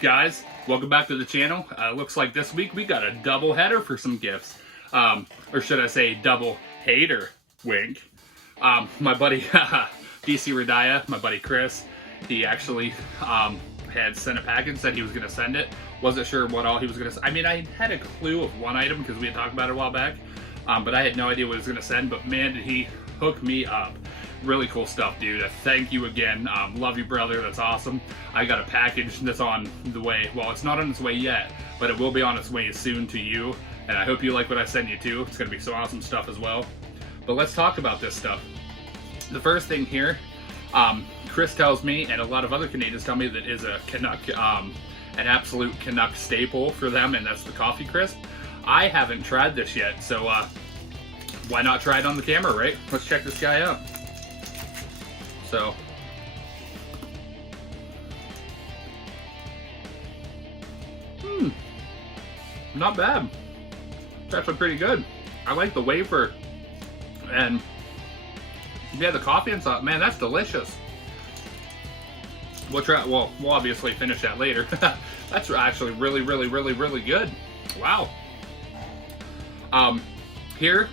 up, guys? Welcome back to the channel. Looks like this week we got a double header for some gifts. Or should I say double hater, wink. My buddy DCREDIAH, my buddy Chris, he actually had sent a package, said he was going to send it. Wasn't sure what all he was going to send. I mean, I had a clue of one item because we had talked about it a while back, but I had no idea what he was going to send. But man, did he hook me up. Really cool stuff, dude. Thank you again. Love you, brother. That's awesome. I got a package that's on the way. Well, it's not on its way yet, but it will be on its way soon to you. And I hope you like what I send you too. It's going to be some awesome stuff as well. But let's talk about this stuff. The first thing here, Chris tells me, and a lot of other Canadians tell me, that is a Canuck, an absolute Canuck staple for them, and that's the Coffee Crisp. I haven't tried this yet, so why not try it on the camera, right? Let's check this guy out. So, not bad. It's actually pretty good. I like the wafer, and yeah, the coffee and stuff. Man, that's delicious. We'll try. Well, we'll obviously finish that later. That's actually really good. Wow. Here.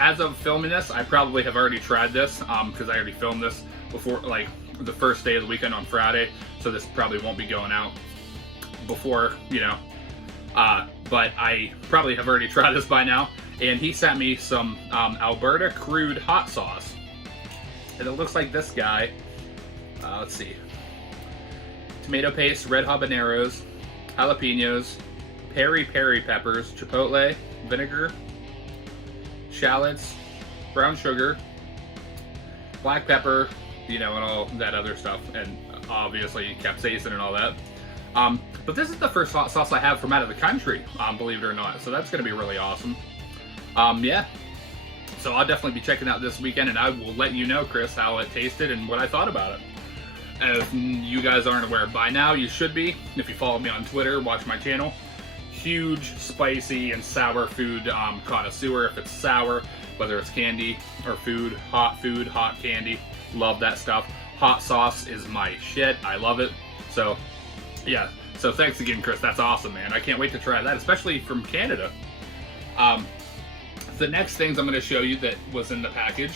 As of filming this, I probably have already tried this because I already filmed this before, like the first day of the weekend on Friday, so this probably won't be going out before, you know, but I probably have already tried this by now. And he sent me some Alberta crude hot sauce, and it looks like this guy. Let's see, tomato paste, red habaneros, jalapenos, peri peppers, chipotle, vinegar, shallots, brown sugar, black pepper, you know, and all that other stuff, and obviously capsaicin and all that. But this is the first hot sauce I have from out of the country, believe it or not, so that's going to be really awesome. Yeah, so I'll definitely be checking out this weekend, and I will let you know, Chris, how it tasted and what I thought about it. If you guys aren't aware by now, you should be, if you follow me on Twitter, watch my channel. Huge spicy and sour food connoisseur. If it's sour, whether it's candy or food, hot candy, love that stuff. Hot sauce is my shit. I love it. So yeah, so thanks again, Chris. That's awesome, man. I can't wait to try that, especially from Canada. The next things I'm going to show you that was in the package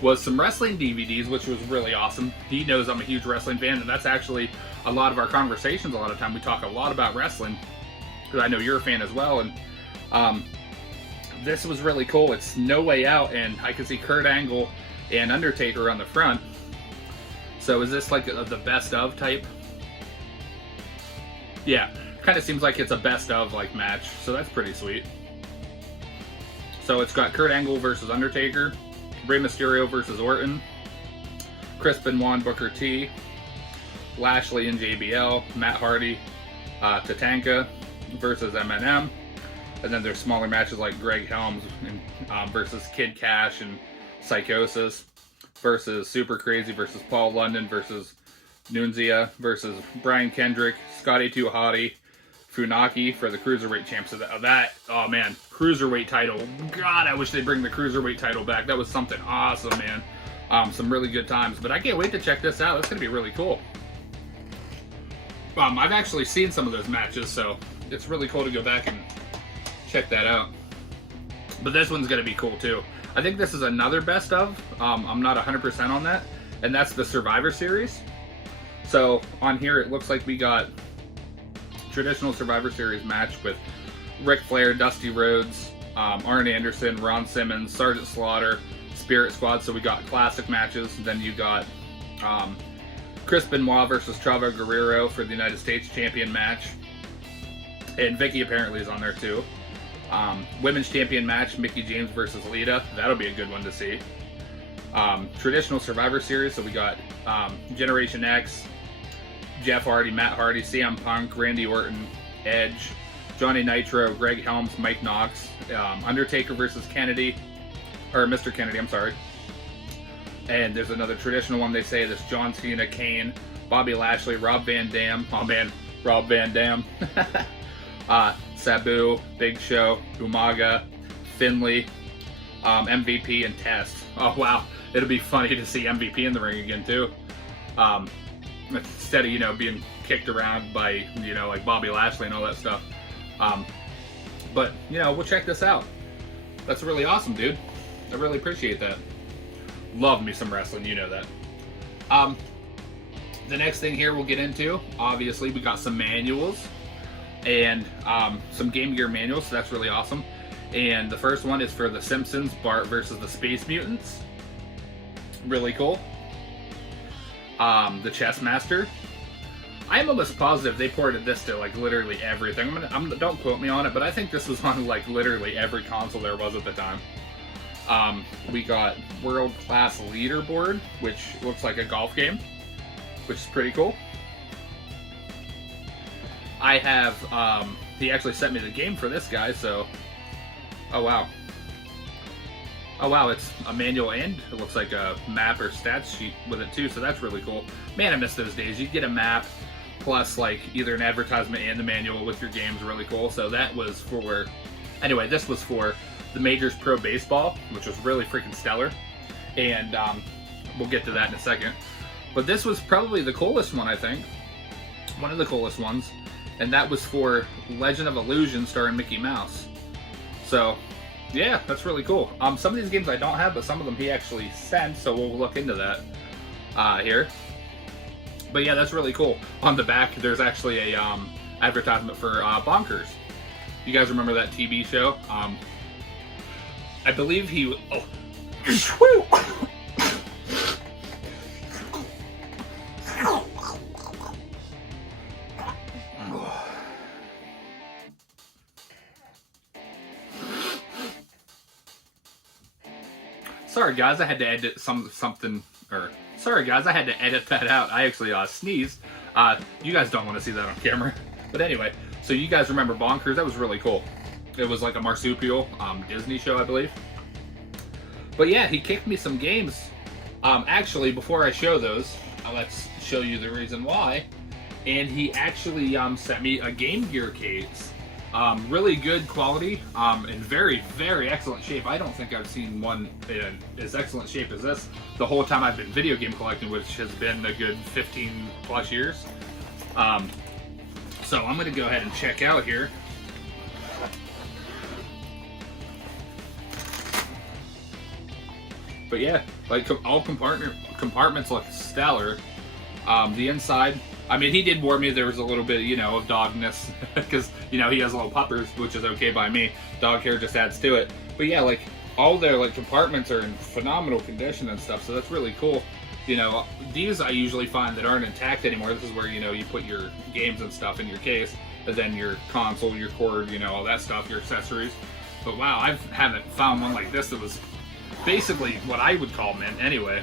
was some wrestling DVDs, which was really awesome. He knows I'm a huge wrestling fan, and that's actually a lot of our conversations. A lot of time we talk a lot about wrestling, because I know you're a fan as well. And this was really cool. It's No Way Out, and I can see Kurt Angle and Undertaker on the front. So is this like the best of type? Yeah, kind of seems like it's a best of like match, so that's pretty sweet. So it's got Kurt Angle versus Undertaker, Rey Mysterio versus Orton, Chris Benoit and Booker T, Lashley and JBL, Matt Hardy, Tatanka versus MNM, and then there's smaller matches like Greg Helms versus Kid Cash and Psychosis versus Super Crazy versus Paul London versus Nunzia versus Brian Kendrick, Scotty 2 Hotty, Funaki for the Cruiserweight champs. So oh man, Cruiserweight title. God, I wish they'd bring the Cruiserweight title back. That was something awesome, man. Some really good times, but I can't wait to check this out. It's gonna be really cool. I've actually seen some of those matches, so it's really cool to go back and check that out. But this one's going to be cool too. I think this is another best of. I'm not 100% on that. And that's the Survivor Series. So on here it looks like we got traditional Survivor Series match with Ric Flair, Dusty Rhodes, Arn Anderson, Ron Simmons, Sergeant Slaughter, Spirit Squad. So we got classic matches. Then you got Chris Benoit versus Chavo Guerrero for the United States Champion match. And Vicky apparently is on there too. Women's Champion match, Mickie James versus Lita. That'll be a good one to see. Traditional Survivor Series, so we got Generation X, Jeff Hardy, Matt Hardy, CM Punk, Randy Orton, Edge, Johnny Nitro, Greg Helms, Mike Knox, Undertaker versus Kennedy, or Mr. Kennedy, I'm sorry. And there's another traditional one, they say, this John Cena, Kane, Bobby Lashley, Rob Van Dam. Oh man, Rob Van Dam. Sabu, Big Show, Umaga, Finley, MVP, and Test. Oh wow, it'll be funny to see MVP in the ring again too. instead of, you know, being kicked around by, you know, like Bobby Lashley and all that stuff. But, you know, we'll check this out. That's really awesome, dude. I really appreciate that. Love me some wrestling, you know that. The next thing here we'll get into, obviously, we got some manuals and some Game Gear manuals, so that's really awesome. And the first one is for The Simpsons, Bart versus the Space Mutants. Really cool. The Chess Master. I'm almost positive they ported this to like literally everything. Don't quote me on it, but I think this was on like literally every console there was at the time. We got World Class Leaderboard, which looks like a golf game, which is pretty cool. I have, he actually sent me the game for this guy, so, oh wow. Oh wow, it's a manual and it looks like a map or stats sheet with it too, so that's really cool. Man, I miss those days. You get a map plus like either an advertisement and the manual with your games, really cool. So that was for, anyway, this was for the Majors Pro Baseball, which was really freaking stellar. And we'll get to that in a second. But this was probably the coolest one, I think. One of the coolest ones. And that was for Legend of Illusion starring Mickey Mouse. So, yeah, that's really cool. Some of these games I don't have, but some of them he actually sent, so we'll look into that here. But yeah, that's really cool. On the back, there's actually a advertisement for Bonkers. You guys remember that TV show? I believe he... Oh. Sorry guys, I had to edit sorry guys, I had to edit that out. I actually sneezed. You guys don't want to see that on camera. But anyway, so you guys remember Bonkers? That was really cool. It was like a marsupial Disney show, I believe. But yeah, he kicked me some games. Actually, before I show those, let's show you the reason why. And he actually sent me a Game Gear case. Really good quality, in very, very excellent shape. I don't think I've seen one in as excellent shape as this the whole time I've been video game collecting, which has been a good 15 plus years. So I'm going to go ahead and check out here. But yeah, like all compartments look stellar. The inside, I mean, he did warn me there was a little bit, you know, of dogness because, you know, he has little puppers, which is okay by me. Dog hair just adds to it. But yeah, like all their like compartments are in phenomenal condition and stuff, so that's really cool. You know, these I usually find that aren't intact anymore. This is where, you know, you put your games and stuff in your case, and then your console, your cord, you know, all that stuff, your accessories. But wow, I haven't found one like this that was basically what I would call mint anyway.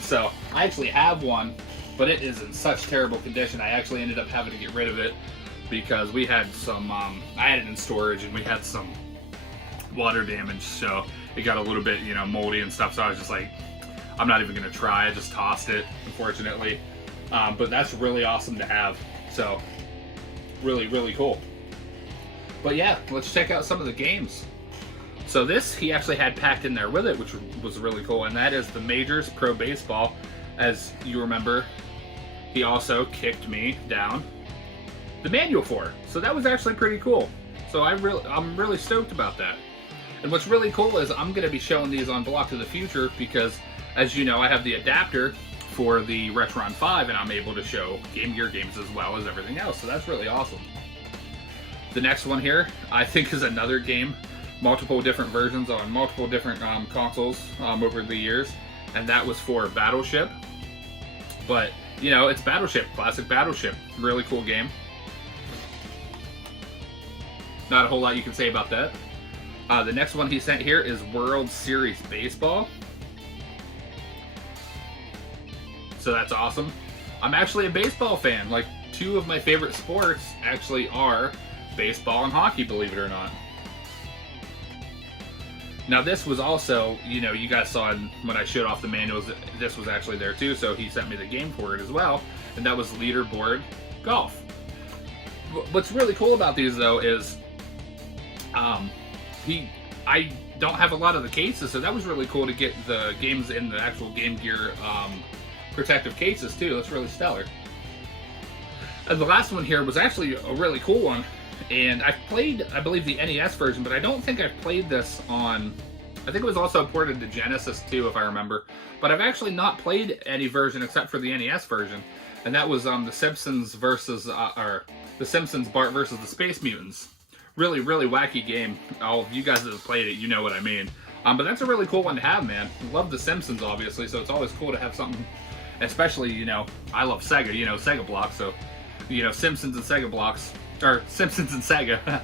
So I actually have one, but it is in such terrible condition. I actually ended up having to get rid of it because we had some, I had it in storage and we had some water damage, so it got a little bit, you know, moldy and stuff. So I was just like, I'm not even gonna try. I just tossed it, unfortunately. But that's really awesome to have. So really, really cool. But yeah, let's check out some of the games. So this he actually had packed in there with it, which was really cool, and that is the Majors Pro Baseball. As you remember, he also kicked me down the manual for. So that was actually pretty cool. So I'm really stoked about that. And what's really cool is I'm going to be showing these on Block to the Future because, as you know, I have the adapter for the Retron 5, and I'm able to show Game Gear games as well as everything else. So that's really awesome. The next one here, I think, is another game. Multiple different versions on multiple different consoles over the years, and that was for Battleship. But you know, it's Battleship, classic Battleship, really cool game. Not a whole lot you can say about that. The next one he sent here is World Series Baseball, so that's awesome. I'm actually a baseball fan. Like, two of my favorite sports actually are baseball and hockey, believe it or not. Now this was also, you know, you guys saw when I showed off the manuals, this was actually there too, so he sent me the game for it as well, and that was Leaderboard Golf. What's really cool about these though is, I don't have a lot of the cases, so that was really cool to get the games in the actual Game Gear protective cases too. That's really stellar. And the last one here was actually a really cool one. And I've played, I believe, the NES version, but I don't think I've played this on... I think it was also ported to Genesis too, if I remember. But I've actually not played any version except for the NES version. And that was The Simpsons versus... or The Simpsons Bart versus the Space Mutants. Really, really wacky game. All of you guys that have played it, you know what I mean. But that's a really cool one to have, man. Love The Simpsons, obviously, so it's always cool to have something... Especially, you know, I love Sega, you know, Sega blocks, so... You know, Simpsons and Sega blocks... Or Simpsons and Sega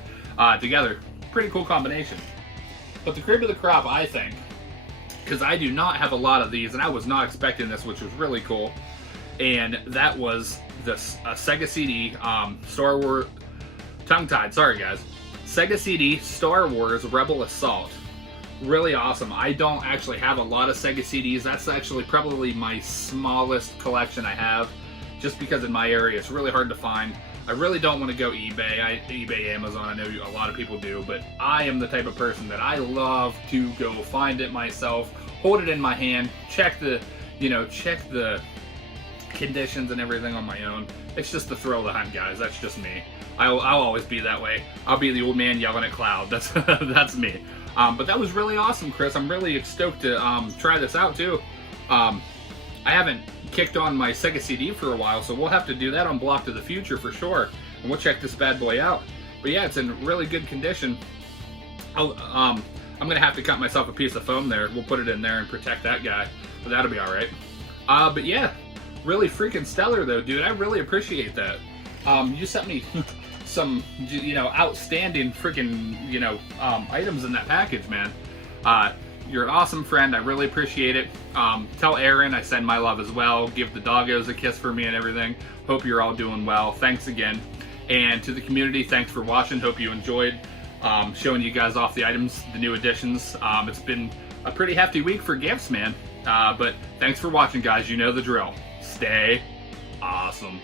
together. Pretty cool combination. But the cream of the crop, I think, because I do not have a lot of these, and I was not expecting this, which was really cool, and that was the Sega CD Star Wars... Tongue-tied, sorry guys. Sega CD Star Wars Rebel Assault. Really awesome. I don't actually have a lot of Sega CDs. That's actually probably my smallest collection I have, just because in my area it's really hard to find. I really don't want to go eBay. eBay, Amazon, I know a lot of people do, but I am the type of person that I love to go find it myself, hold it in my hand, check the, you know, check the conditions and everything on my own. It's just the thrill of the hunt, guys. That's just me. I'll always be that way. I'll be the old man yelling at cloud. That's that's me. But that was really awesome, Chris. I'm really stoked to try this out too. I haven't kicked on my Sega CD for a while, so we'll have to do that on Block to the Future for sure, and we'll check this bad boy out. But yeah, it's in really good condition. I'm gonna have to cut myself a piece of foam there. We'll put it in there and protect that guy, but that'll be all right. But yeah, really freaking stellar though, dude. I really appreciate that. You sent me some, you know, outstanding freaking, you know, items in that package, man. You're an awesome friend. I really appreciate it. Tell Aaron I send my love as well. Give the doggos a kiss for me and everything. Hope you're all doing well. Thanks again. And to the community, thanks for watching. Hope you enjoyed showing you guys off the items, the new additions. It's been a pretty hefty week for gifts, man. But thanks for watching, guys. You know the drill. Stay awesome.